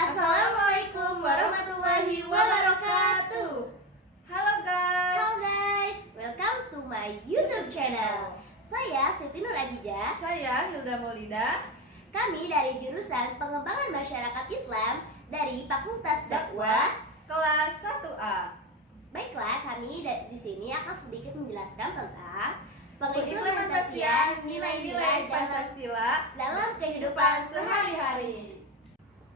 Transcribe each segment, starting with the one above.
Assalamualaikum warahmatullahi wabarakatuh. Halo Halo guys. guys, welcome to my YouTube channel. Saya Siti Nur Adijah. Saya Hilda Maulida. Kami dari jurusan Pengembangan Masyarakat Islam dari Fakultas Dakwah. Kelas 1A. Baiklah, kami di sini akan sedikit menjelaskan tentang pengimplementasian nilai-nilai Pancasila dalam kehidupan sehari-hari.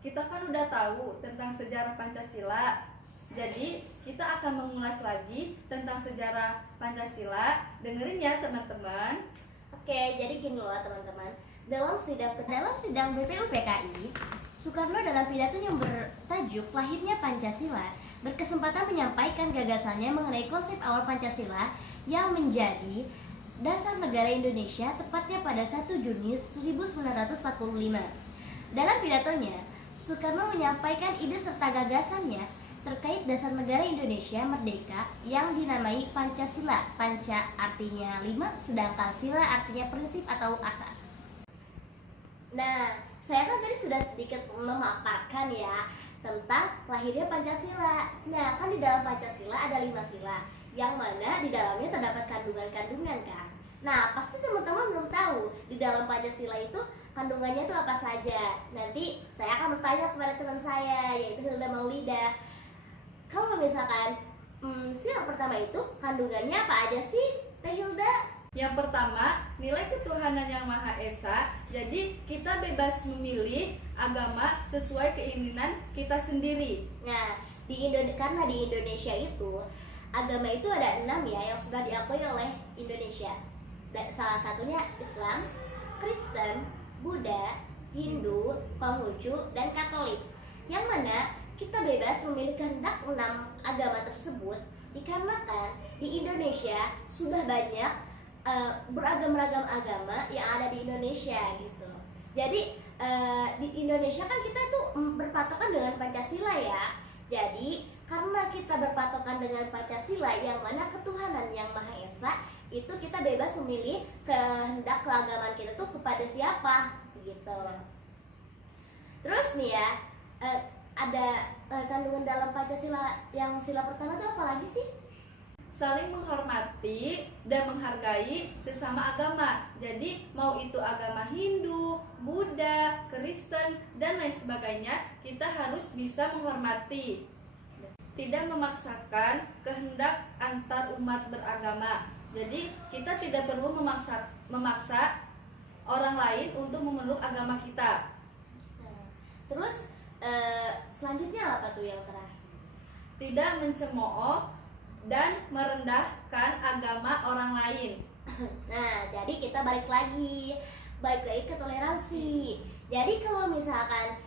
Kita kan udah tahu tentang sejarah Pancasila. Jadi kita akan mengulas lagi tentang sejarah Pancasila. Dengerin ya teman-teman. Oke, jadi gini loh teman-teman. Dalam sidang BPUPKI, Soekarno dalam pidatonya yang bertajuk Lahirnya Pancasila berkesempatan menyampaikan gagasannya mengenai konsep awal Pancasila yang menjadi dasar negara Indonesia tepatnya pada 1 Juni 1945. Dalam pidatonya, Soekarno menyampaikan ide serta gagasannya terkait dasar negara Indonesia merdeka yang dinamai Pancasila. Panca artinya 5, sedangkan sila artinya prinsip atau asas. Nah, saya kan tadi sudah sedikit memaparkan ya tentang lahirnya Pancasila. Nah, kan di dalam Pancasila ada 5 sila, yang mana di dalamnya terdapat kandungan-kandungan kan. Nah, pasti teman-teman belum tahu di dalam Pancasila itu kandungannya itu apa saja. Nanti saya akan bertanya kepada teman saya, yaitu Hilda Maulida. Kalau misalkan sila pertama itu kandungannya apa aja sih, Teh Hilda? Yang pertama, nilai ketuhanan yang Maha Esa. Jadi kita bebas memilih agama sesuai keinginan kita sendiri. Nah, karena di Indonesia itu agama itu ada 6 ya yang sudah diakui oleh Indonesia. Salah satunya Islam, Kristen, Buddha, Hindu, Konghucu, dan Katolik. Yang mana kita bebas memilih kehendak 6 agama tersebut dikarenakan di Indonesia sudah banyak beragam-ragam agama yang ada di Indonesia gitu. Jadi di Indonesia kan kita tuh berpatokan dengan Pancasila ya. Jadi karena kita berpatokan dengan Pancasila yang mana ketuhanan yang Maha Esa, itu kita bebas memilih kehendak keagamaan kita tuh kepada siapa gitu. Terus nih ya, ada kandungan dalam Pancasila yang sila pertama tuh apa lagi sih? Saling menghormati dan menghargai sesama agama. Jadi mau itu agama Hindu, Buddha, Kristen, dan lain sebagainya, kita harus bisa menghormati. Tidak memaksakan kehendak antar umat beragama. Jadi kita tidak perlu memaksa orang lain untuk memeluk agama kita. Terus selanjutnya apa tuh yang terakhir? Tidak mencemooh dan merendahkan agama orang lain. Nah, jadi kita balik lagi ke toleransi. Jadi kalau misalkan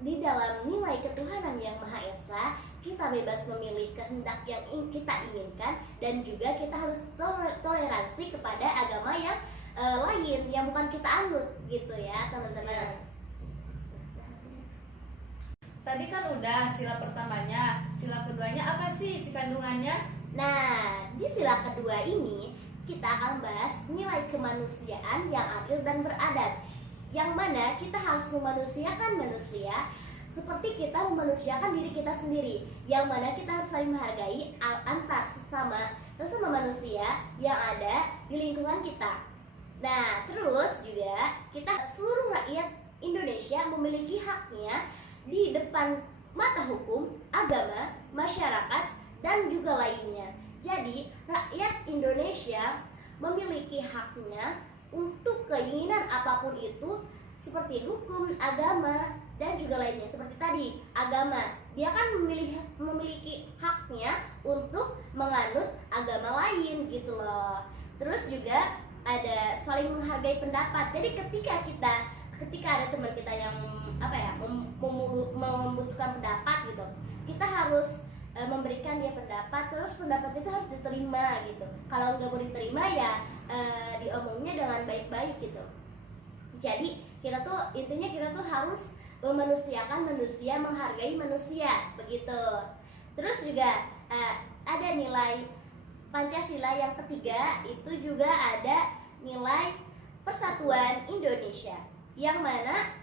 di dalam nilai ketuhanan yang Maha Esa, kita bebas memilih kehendak yang kita inginkan, dan juga kita harus toleransi kepada agama yang lain yang bukan kita anut gitu ya teman-teman. Tadi kan udah sila pertamanya, sila keduanya apa sih isi kandungannya? Nah, di sila kedua ini kita akan bahas nilai kemanusiaan yang adil dan beradab, yang mana kita harus memanusiakan manusia seperti kita memanusiakan diri kita sendiri, yang mana kita harus saling menghargai antar sesama manusia yang ada di lingkungan kita. Nah, terus juga kita seluruh rakyat Indonesia memiliki haknya di depan mata hukum, agama, masyarakat, dan juga lainnya. Jadi, rakyat Indonesia memiliki haknya untuk keinginan apapun itu, seperti hukum, agama, dan juga lainnya. Seperti tadi, agama, dia kan memiliki haknya untuk menganut agama lain gitu loh. Terus juga ada saling menghargai pendapat. Jadi ketika ada teman kita yang membutuhkan pendapat gitu, kita harus memberikan dia pendapat, terus pendapat itu harus diterima gitu. Kalau nggak mau diterima ya diomongnya dengan baik-baik gitu. Jadi intinya kita tuh harus memanusiakan manusia, menghargai manusia begitu. Terus juga ada nilai Pancasila yang ketiga, itu juga ada nilai persatuan Indonesia, yang mana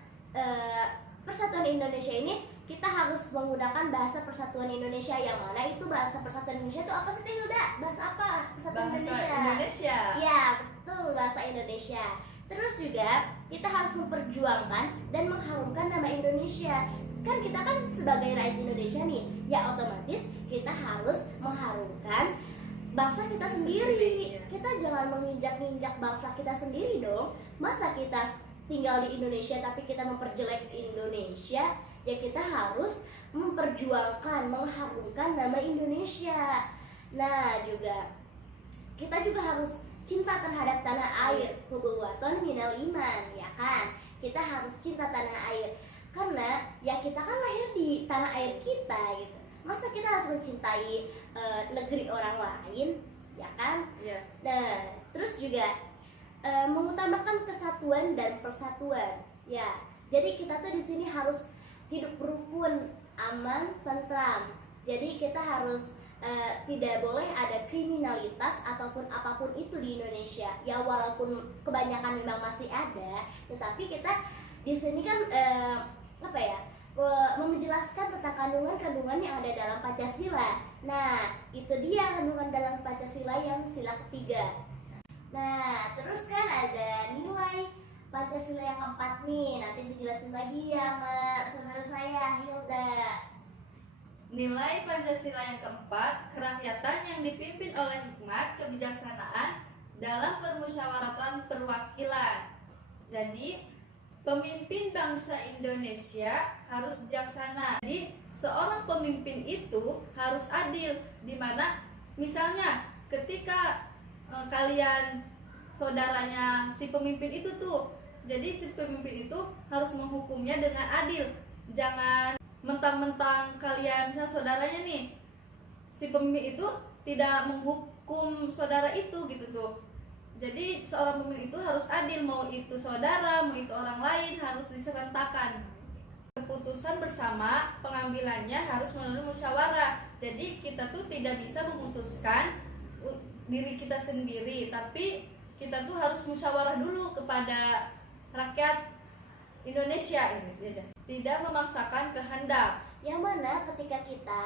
persatuan Persatuan Indonesia ini kita harus menggunakan bahasa Persatuan Indonesia, yang mana itu bahasa Persatuan Indonesia itu apa sih Hilda? Bahasa apa? Persatuan Bahasa Indonesia. Ya, betul, bahasa Indonesia. Terus juga kita harus memperjuangkan dan mengharumkan nama Indonesia. Kan kita kan sebagai rakyat Indonesia nih, ya otomatis kita harus mengharumkan bangsa kita sendiri. Ya. Kita jangan menginjak-injak bangsa kita sendiri dong. Masa kita tinggal di Indonesia tapi kita memperjelek Indonesia? Ya kita harus memperjuangkan, mengharumkan nama Indonesia. Nah, juga kita juga harus cinta terhadap tanah air, hubbuwaton minal iman, ya kan? Kita harus cinta tanah air karena ya kita kan lahir di tanah air kita gitu. Masa kita harus mencintai negeri orang lain, ya kan? Iya. Nah, terus juga mengutamakan kesatuan dan persatuan. Ya, jadi kita tuh di sini harus hidup rukun, aman, tentram. Jadi kita harus tidak boleh ada kriminalitas ataupun apapun itu di Indonesia. Ya walaupun kebanyakan memang masih ada, tetapi kita di sini kan menjelaskan tentang kandungan-kandungan yang ada dalam Pancasila. Nah, itu dia kandungan dalam Pancasila yang sila ketiga. Nah, terus kan ada nilai Pancasila yang keempat nih. Nanti dijelasin lagi ya sama saudara saya, Hilda. Nilai Pancasila yang keempat, kerakyatan yang dipimpin oleh hikmat kebijaksanaan dalam permusyawaratan perwakilan. Jadi, pemimpin bangsa Indonesia harus bijaksana. Jadi, seorang pemimpin itu harus adil, di mana misalnya ketika kalian saudaranya si pemimpin itu tuh, jadi si pemimpin itu harus menghukumnya dengan adil. Jangan mentang-mentang kalian misalnya saudaranya nih, si pemimpin itu tidak menghukum saudara itu gitu tuh. Jadi seorang pemimpin itu harus adil, mau itu saudara, mau itu orang lain, harus diserentakkan. Keputusan bersama pengambilannya harus melalui musyawarah. Jadi kita tuh tidak bisa memutuskan diri kita sendiri, tapi kita tuh harus musyawarah dulu kepada rakyat Indonesia ini. Tidak memaksakan kehendak. Yang mana ketika kita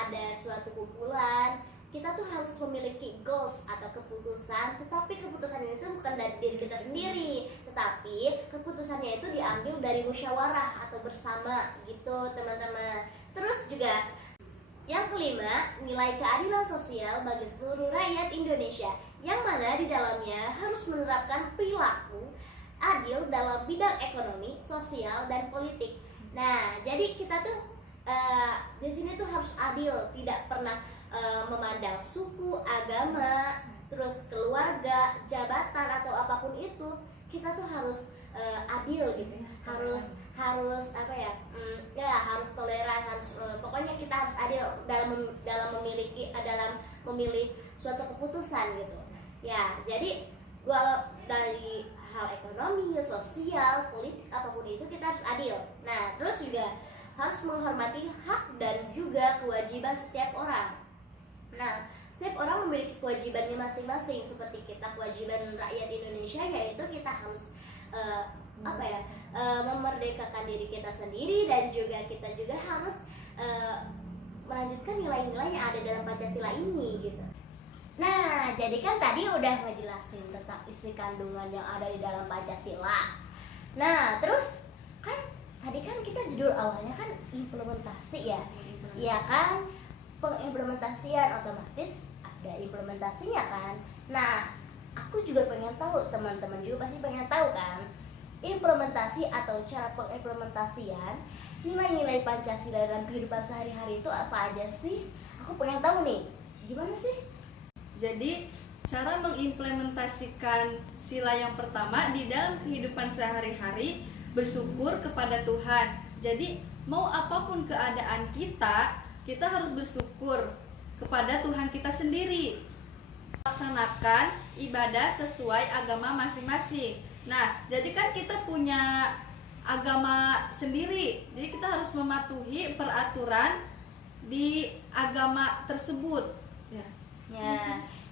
ada suatu kumpulan, kita tuh harus memiliki goals atau keputusan, tetapi keputusan ini tuh bukan dari diri kita sendiri, tetapi keputusannya itu diambil dari musyawarah atau bersama gitu teman-teman. Terus juga yang kelima, nilai keadilan sosial bagi seluruh rakyat Indonesia, yang mana di dalamnya harus menerapkan perilaku adil dalam bidang ekonomi, sosial, dan politik. Nah, jadi kita tuh di sini tuh harus adil, tidak pernah memandang suku, agama, terus keluarga, jabatan atau apapun itu. Kita tuh harus adil gitu, harus harus toleran, harus pokoknya kita harus adil dalam memilih suatu keputusan gitu. Ya, jadi walau dari hal ekonomi, sosial, politik apapun itu kita harus adil. Nah, terus juga harus menghormati hak dan juga kewajiban setiap orang. Nah, setiap orang memiliki kewajibannya masing-masing. Seperti kita, kewajiban rakyat Indonesia yaitu kita harus memerdekakan diri kita sendiri, dan juga kita juga harus melanjutkan nilai-nilai yang ada dalam Pancasila ini gitu. Nah, jadi kan tadi udah ngejelasin tentang isi kandungan yang ada di dalam Pancasila. Nah, terus kan tadi kan kita judul awalnya kan implementasi ya. Iya kan? Pengimplementasian, otomatis ada implementasinya kan. Nah, aku juga pengen tahu, teman-teman juga pasti pengen tahu kan, implementasi atau cara pengimplementasian nilai-nilai Pancasila dalam kehidupan sehari-hari itu apa aja sih? Aku pengen tahu nih, gimana sih? Jadi cara mengimplementasikan sila yang pertama di dalam kehidupan sehari-hari, bersyukur kepada Tuhan. Jadi mau apapun keadaan kita harus bersyukur kepada Tuhan kita sendiri. Laksanakan ibadah sesuai agama masing-masing. Nah, jadi kan kita punya agama sendiri, jadi kita harus mematuhi peraturan di agama tersebut. Ya,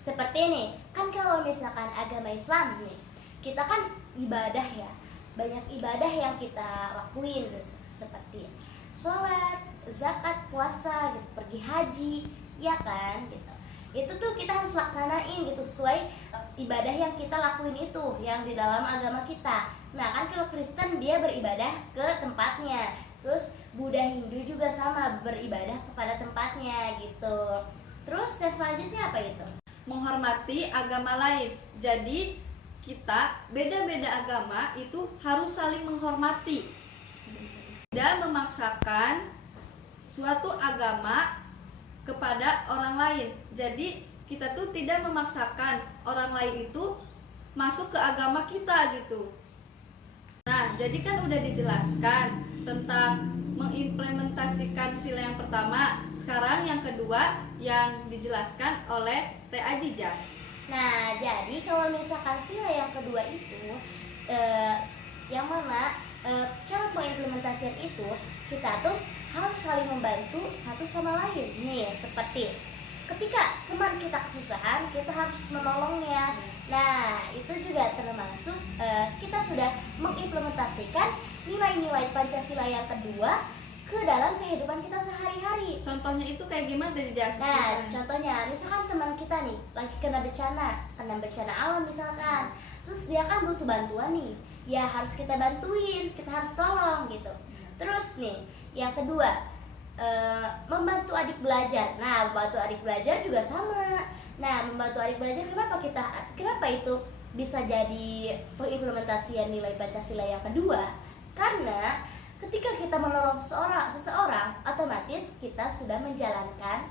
seperti ini kan, kalau misalkan agama Islam nih, kita kan ibadah ya. banyak ibadah yang kita lakuin gitu, seperti sholat, zakat, puasa gitu, pergi haji, ya kan gitu. Itu tuh kita harus laksanain gitu sesuai ibadah yang kita lakuin itu yang di dalam agama kita. Nah kan kalau Kristen dia beribadah ke tempatnya, terus Buddha Hindu juga sama beribadah kepada tempatnya gitu. Terus yang selanjutnya apa itu? Menghormati agama lain. Jadi kita beda-beda agama itu harus saling menghormati. Tidak memaksakan suatu agama kepada orang lain. Jadi kita tuh tidak memaksakan orang lain itu masuk ke agama kita gitu. Nah, jadi kan udah dijelaskan tentang mengimplementasikan sila yang pertama. Sekarang yang kedua yang dijelaskan oleh Teh Ajijah. Nah, jadi kalau misalkan sila yang kedua itu yang mana cara mengimplementasikan itu kita tuh harus saling membantu satu sama lain. Nih, seperti ketika teman kita kesusahan, kita harus menolongnya. Nah, itu juga termasuk kita sudah mengimplementasikan nilai-nilai Pancasila yang kedua ke dalam kehidupan kita sehari-hari. Contohnya itu kayak gimana Dijah? Nah, contohnya misalkan teman kita nih lagi kena bencana alam misalkan. Terus dia kan butuh bantuan nih. Ya harus kita bantuin, kita harus tolong gitu. Terus nih, yang kedua, membantu adik belajar. Nah, membantu adik belajar juga sama. Nah, membantu adik belajar kenapa itu bisa jadi pengimplementasian nilai Pancasila yang kedua? Karena ketika kita menolong seseorang, otomatis kita sudah menjalankan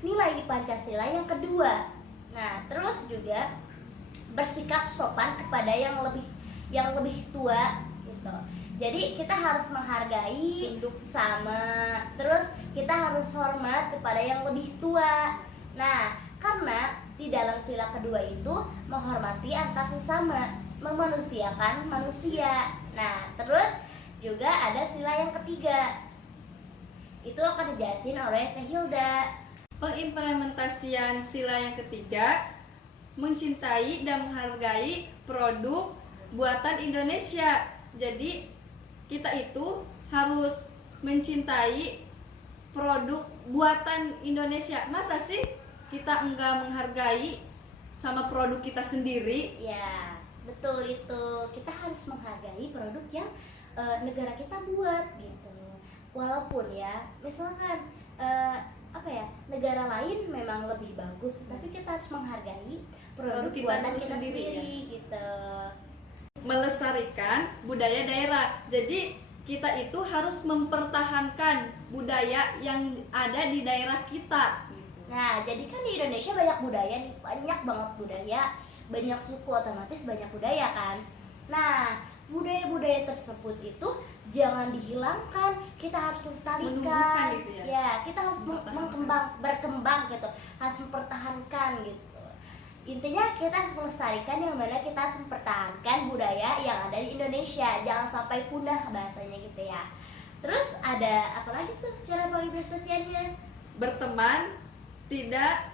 nilai Pancasila yang kedua. Nah, terus juga bersikap sopan kepada yang lebih tua gitu. Jadi kita harus menghargai sama, terus kita harus hormat kepada yang lebih tua. Nah, karena di dalam sila kedua itu menghormati antar sesama, memanusiakan manusia. Nah, terus juga ada sila yang ketiga. Itu akan dijelasin oleh Teh Hilda. Pengimplementasian sila yang ketiga, mencintai dan menghargai produk buatan Indonesia. Jadi kita itu harus mencintai produk buatan Indonesia. Masa sih kita enggak menghargai sama produk kita sendiri? Ya, betul itu. Kita harus menghargai produk yang negara kita buat gitu. Walaupun ya, misalkan negara lain memang lebih bagus, tapi kita harus menghargai produk buatan kita sendiri ya? Gitu. Melestarikan budaya daerah. Jadi kita itu harus mempertahankan budaya yang ada di daerah kita. Nah, jadi kan di Indonesia banyak budaya nih, banyak banget budaya, banyak suku, otomatis banyak budaya kan. Nah, budaya-budaya tersebut itu jangan dihilangkan, kita harus lestarikan. Gitu ya? Ya, kita harus berkembang gitu, harus mempertahankan gitu. Intinya kita harus melestarikan, yang mana kita harus mempertahankan budaya yang ada di Indonesia, jangan sampai punah bahasanya gitu ya. Terus ada apa lagi tuh cara pengimplementasiannya? Berteman, tidak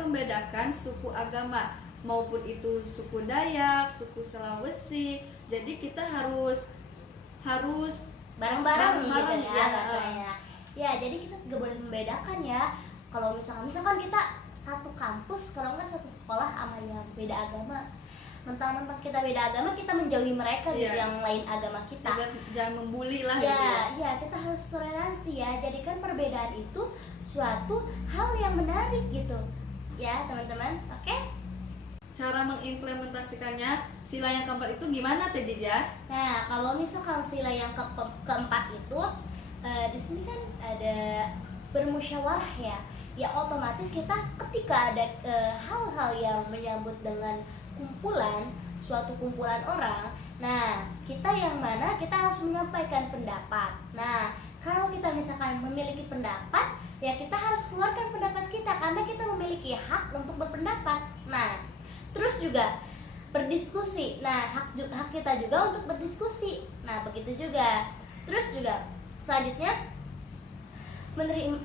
membedakan suku agama, maupun itu suku Dayak, suku Sulawesi. Jadi kita harus bareng-bareng gitu ya ya. bahasanya. Ya, jadi kita gak boleh membedakan ya. Kalau misalkan kita satu kampus, kalau enggak satu sekolah sama yang beda agama, mentang-mentang kita beda agama kita menjauhi mereka gitu, yang lain agama kita. Jangan membuli lah ya, gitu ya. Ya, kita harus toleransi ya. Jadikan perbedaan itu suatu hal yang menarik gitu. Ya, teman-teman. Oke? Cara mengimplementasikannya sila yang keempat itu gimana Teh Jija? Nah, kalau misalkan sila yang keempat itu di sini kan ada bermusyawarah ya. Ya otomatis kita ketika ada hal-hal yang menyambut dengan suatu kumpulan orang, nah kita yang mana kita harus menyampaikan pendapat. Nah, kalau kita misalkan memiliki pendapat, ya kita harus keluarkan pendapat kita karena kita memiliki hak untuk berpendapat. Nah, terus juga berdiskusi. Nah, hak kita juga untuk berdiskusi. Nah, begitu juga. Terus juga selanjutnya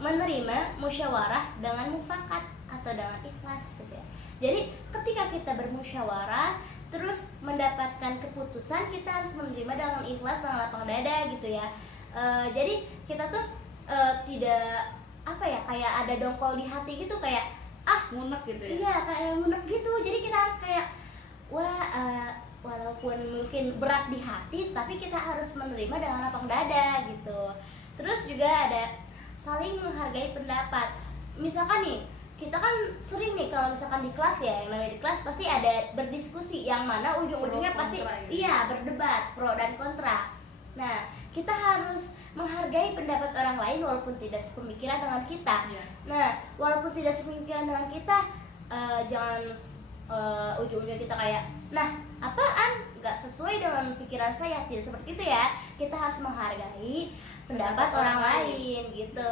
menerima musyawarah dengan mufakat atau dengan ikhlas gitu ya. Jadi ketika kita bermusyawarah, Terus mendapatkan keputusan kita harus menerima dengan ikhlas, dengan lapang dada gitu ya. Jadi kita tuh tidak apa ya, kayak ada dongkol di hati gitu, kayak Munek gitu ya. iya kayak munek gitu. Jadi kita harus kayak walaupun mungkin berat di hati, tapi kita harus menerima dengan lapang dada gitu. Terus juga ada saling menghargai pendapat. Misalkan nih, kita kan sering nih kalau misalkan di kelas ya, yang namanya di kelas pasti ada berdiskusi, yang mana ujung-ujungnya Pro pasti kontra gitu. iya berdebat, pro dan kontra. Nah, kita harus menghargai pendapat orang lain walaupun tidak sepemikiran dengan kita. Iya. Nah, walaupun tidak sepemikiran dengan kita, jangan ujung-ujungnya kita kayak, nah apaan, nggak sesuai dengan pikiran saya. Tidak seperti itu ya. Kita harus menghargai pendapat orang lain gitu.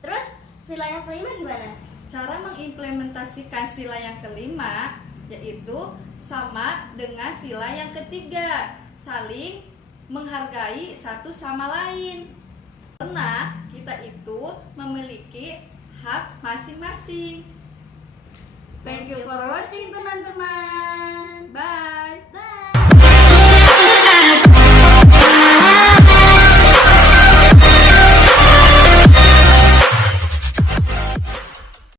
Terus sila yang kelima gimana? Cara mengimplementasikan sila yang kelima yaitu sama dengan sila yang ketiga, saling menghargai satu sama lain. Karena kita itu memiliki hak masing-masing. Thank you for watching teman-teman. Bye. Bye.